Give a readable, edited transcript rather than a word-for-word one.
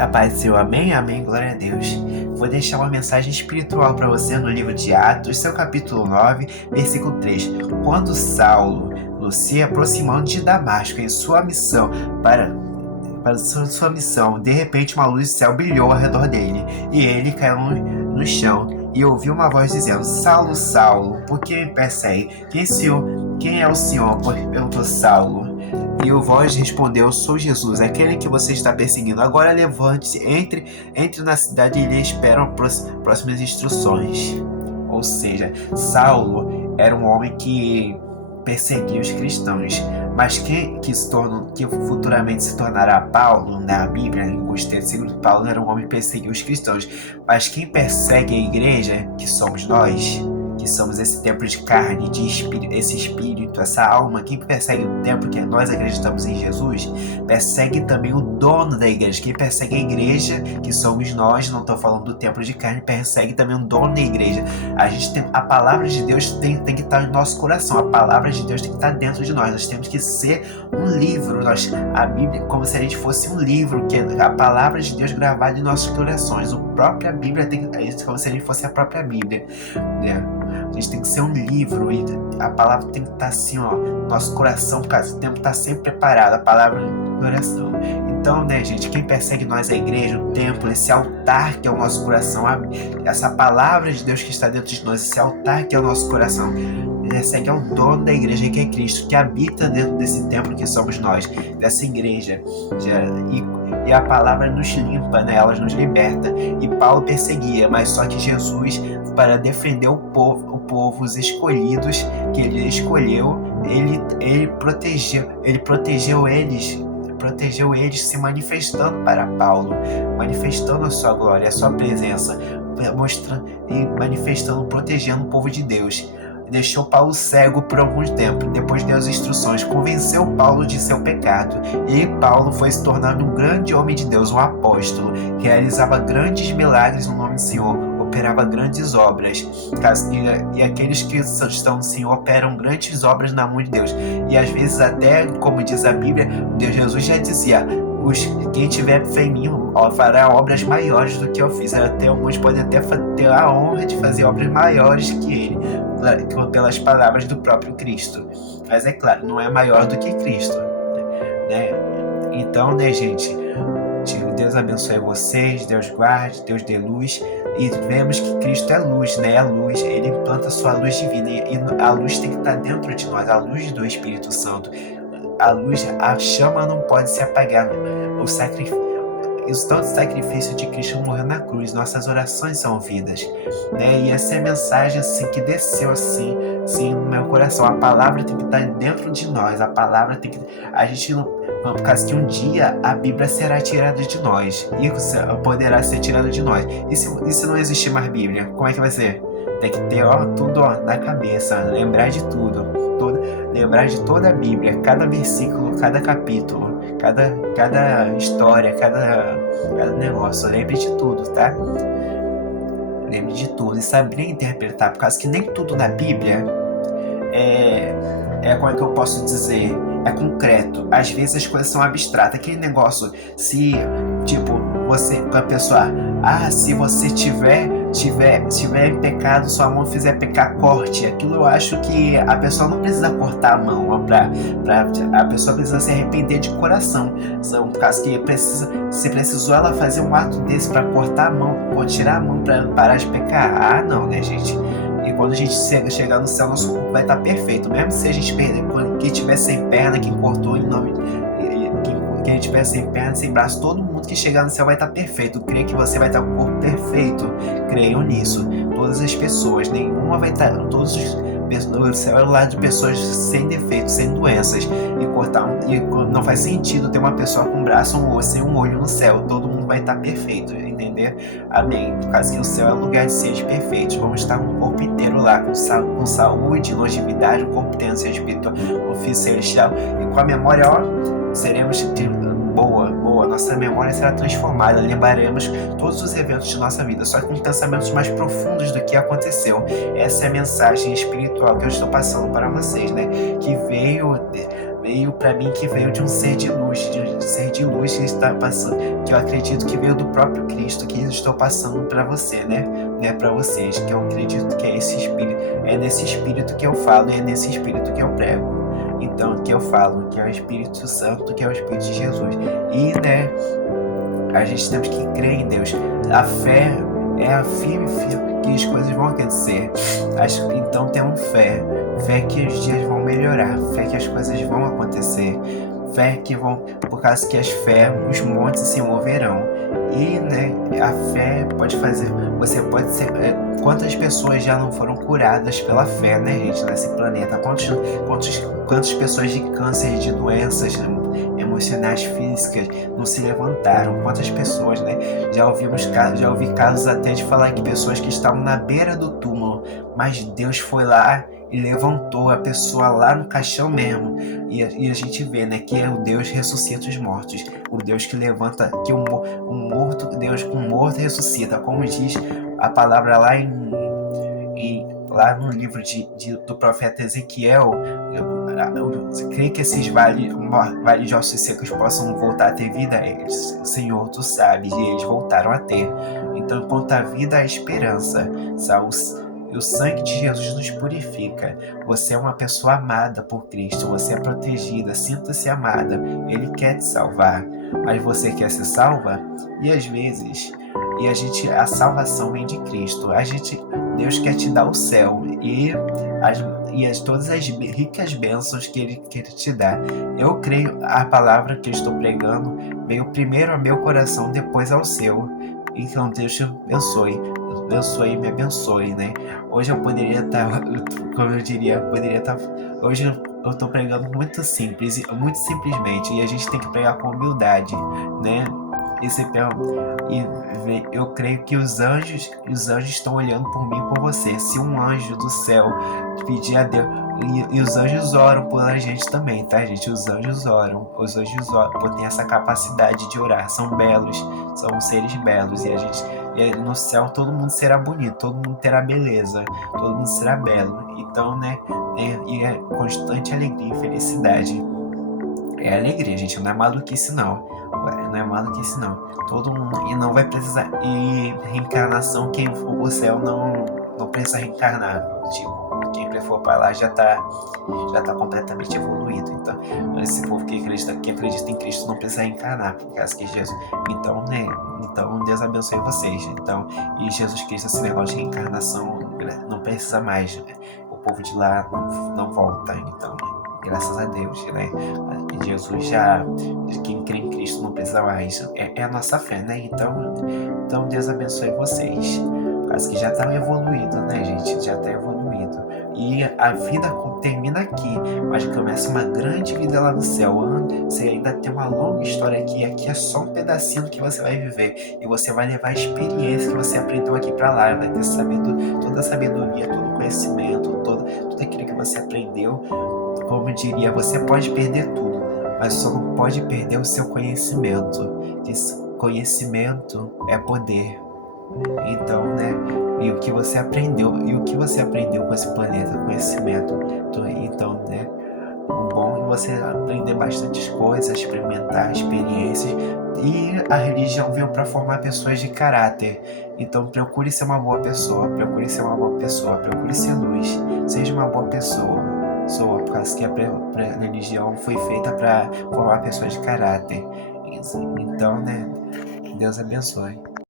Apareceu, amém? Amém, glória a Deus. Vou deixar uma mensagem espiritual para você no livro de Atos, seu capítulo 9, versículo 3. Quando Saulo se aproximando de Damasco em sua missão de repente uma luz do céu brilhou ao redor dele, e ele caiu no chão, e ouviu uma voz dizendo: Saulo, Saulo, por que me persegue? Quem é o Senhor? Perguntou Saulo. E o voz respondeu: Sou Jesus, aquele que você está perseguindo. Agora levante-se, entre na cidade e lhe esperam próximas instruções. Ou seja, Saulo era um homem que perseguia os cristãos, mas que futuramente se tornará Paulo, na Bíblia, em Agostinho, segundo Paulo, era um homem que perseguia os cristãos. Mas quem persegue a igreja, que somos nós, que somos esse templo de carne, de espírito, esse espírito, essa alma, quem persegue o templo, que nós acreditamos em Jesus, persegue também o dono da igreja. Quem persegue a igreja, que somos nós, não estou falando do templo de carne, persegue também o dono da igreja. A palavra de Deus tem que estar no nosso coração, a palavra de Deus tem que estar dentro de nós temos que ser um livro, a Bíblia, como se a gente fosse um livro, que é a palavra de Deus gravada em nossos corações. A própria Bíblia como se a gente fosse a própria Bíblia, né? A gente tem que ser um livro e a palavra tem que estar assim, no nosso coração, porque o tempo está sempre preparado, a palavra no coração. Então, né, gente, quem persegue nós é a igreja, o templo, esse altar que é o nosso coração, essa palavra de Deus que está dentro de nós, esse altar que é o nosso coração, persegue é o dono da igreja, que é Cristo, que habita dentro desse templo que somos nós, dessa igreja. E a palavra nos limpa, né? Ela nos liberta. E Paulo perseguia, mas só que Jesus, para defender o povo, os escolhidos que ele escolheu, ele protegeu eles se manifestando para Paulo, manifestando a sua glória, a sua presença, protegendo o povo de Deus. Deixou Paulo cego por algum tempo. Depois deu as instruções, convenceu Paulo de seu pecado, e Paulo foi se tornando um grande homem de Deus, um apóstolo, realizava grandes milagres no nome do Senhor, operava grandes obras, e aqueles que estão no Senhor operam grandes obras na mão de Deus. E às vezes até, como diz a Bíblia, Jesus já dizia: quem tiver fé em mim fará obras maiores do que eu fiz. Até alguns podem até ter a honra de fazer obras maiores que ele, pelas palavras do próprio Cristo. Mas é claro, não é maior do que Cristo, né? Então, né, gente, Deus abençoe vocês, Deus guarde, Deus dê luz. E vemos que Cristo é luz, né? A luz, ele implanta a sua luz divina, e a luz tem que estar dentro de nós, a luz do Espírito Santo. A luz, a chama não pode se apagar. O tanto sacrifício de Cristo morreu na cruz, nossas orações são ouvidas, né? E essa é a mensagem assim que desceu assim no meu coração. A palavra tem que estar dentro de nós, a palavra tem que, a gente não, por causa que um dia a Bíblia será tirada de nós, e poderá ser tirada de nós. E se não existir mais Bíblia, como é que vai ser? Tem que ter tudo na cabeça, lembrar de tudo, lembrar de toda a Bíblia, cada versículo, cada capítulo, cada história, cada negócio. Lembre de tudo, tá? Lembre de tudo e saber interpretar, por causa que nem tudo na Bíblia como é que eu posso dizer, é concreto. Às vezes as coisas são abstratas, aquele negócio, se a pessoa, se você tiver em pecado, sua mão fizer pecar, corte. Aquilo, eu acho que a pessoa não precisa cortar a mão, a pessoa precisa se arrepender de coração. São casos que se precisou ela fazer um ato desse para cortar a mão, ou tirar a mão para parar de pecar. Não, né, gente? E quando a gente chegar no céu, nosso corpo vai estar perfeito. Mesmo se a gente perder, quem estiver sem perna, quem cortou em nome, quem estiver sem perna, sem braço, todo mundo que chegar no céu vai estar perfeito. Creio que você vai estar com o corpo perfeito. Creiam nisso. Todas as pessoas, nenhuma vai estar. O céu é um lar de pessoas sem defeitos, sem doenças. E não faz sentido ter uma pessoa com um braço, um osso e um olho no céu. Todo mundo vai estar perfeito, entender? Amém. Por causa que o céu é um lugar de seres perfeitos. Vamos estar com o corpo inteiro lá, com saúde, longevidade, um corpo tenso, espiritual, ofício celestial. E com a memória, seremos boa. Nossa memória será transformada. Lembraremos todos os eventos de nossa vida, só que com pensamentos mais profundos do que aconteceu. Essa é a mensagem espiritual que eu estou passando para vocês, né? Que veio veio para mim, que veio de um ser de luz, que está passando, que eu acredito que veio do próprio Cristo, que eu estou passando para você, né? Para vocês, que eu acredito que é esse espírito, é nesse espírito que eu falo e é nesse espírito que eu prego. Então, que eu falo, que é o Espírito Santo, que é o Espírito de Jesus. E, né, a gente temos que crer em Deus. A fé é a firme que as coisas vão acontecer. Então temos fé. Fé que os dias vão melhorar. Fé que as coisas vão acontecer. Fé que vão, por causa que as fé, os montes se moverão. E, né, a fé pode fazer, você pode ser, quantas pessoas já não foram curadas pela fé, né, gente, nesse planeta? Quantas pessoas de câncer, de doenças emocionais, físicas, não se levantaram? Quantas pessoas, né? Já ouvi casos até de falar que pessoas que estavam na beira do túmulo, mas Deus foi lá e levantou a pessoa lá no caixão mesmo. E a gente vê, né, que é o Deus ressuscita os mortos, o Deus que levanta, que Deus com morto ressuscita, como diz a palavra lá lá no livro do profeta Ezequiel. Eu creio que esses vales de ossos secos possam voltar a ter vida. Senhor, tu sabes, e eles voltaram a ter. Então, enquanto a vida, há esperança. O sangue de Jesus nos purifica. Você é uma pessoa amada por Cristo. Você é protegida. Sinta-se amada. Ele quer te salvar. Mas você quer ser salva? E às vezes, a salvação vem de Cristo. Deus quer te dar o céu e todas as ricas bênçãos que Ele quer te dar. Eu creio, a palavra que eu estou pregando veio primeiro ao meu coração, depois ao seu. Então Deus te abençoe. Me abençoe, né? Hoje eu poderia estar, como eu diria, hoje eu estou pregando muito simples, muito simplesmente, e a gente tem que pregar com humildade, né? Eu creio que os anjos estão olhando por mim e por você. Se um anjo do céu pedir a Deus, e os anjos oram por a gente também, tá, gente? Os anjos oram, têm essa capacidade de orar, são belos, são seres belos, e no céu todo mundo será bonito, todo mundo terá beleza, todo mundo será belo. Então, né, e é constante alegria e felicidade. É alegria, gente, não é maluquice não. Não é maluquice não. Todo mundo, e não vai precisar, e reencarnação, quem for pro céu não precisa reencarnar. Tipo, quem for para lá já tá completamente evoluído. Então, esse povo que acredita em Cristo não precisa reencarnar, por causa que Jesus. Então, né? Então, Deus abençoe vocês. Então, e Jesus Cristo, esse negócio de reencarnação, não precisa mais. Né? O povo de lá não volta. Então, graças a Deus, né? Jesus quem crê em Cristo não precisa mais. É a nossa fé, né? Então Deus abençoe vocês. As que já estão evoluídos, né, gente? Já está evoluído. E a vida termina aqui, mas começa uma grande vida lá no céu. Você ainda tem uma longa história aqui. Aqui é só um pedacinho que você vai viver. E você vai levar a experiência que você aprendeu aqui para lá. Vai ter toda a sabedoria, todo o conhecimento, tudo aquilo que você aprendeu. Como eu diria, você pode perder tudo, mas só não pode perder o seu conhecimento. Conhecimento é poder. Então, né? E o que você aprendeu com esse planeta, conhecimento. Então, né? O bom é você aprender bastante coisas, experimentar experiências. E a religião veio para formar pessoas de caráter. Então procure ser uma boa pessoa, procure ser luz, seja uma boa pessoa. Por causa que a religião foi feita para formar pessoas de caráter. Então, né? Deus abençoe.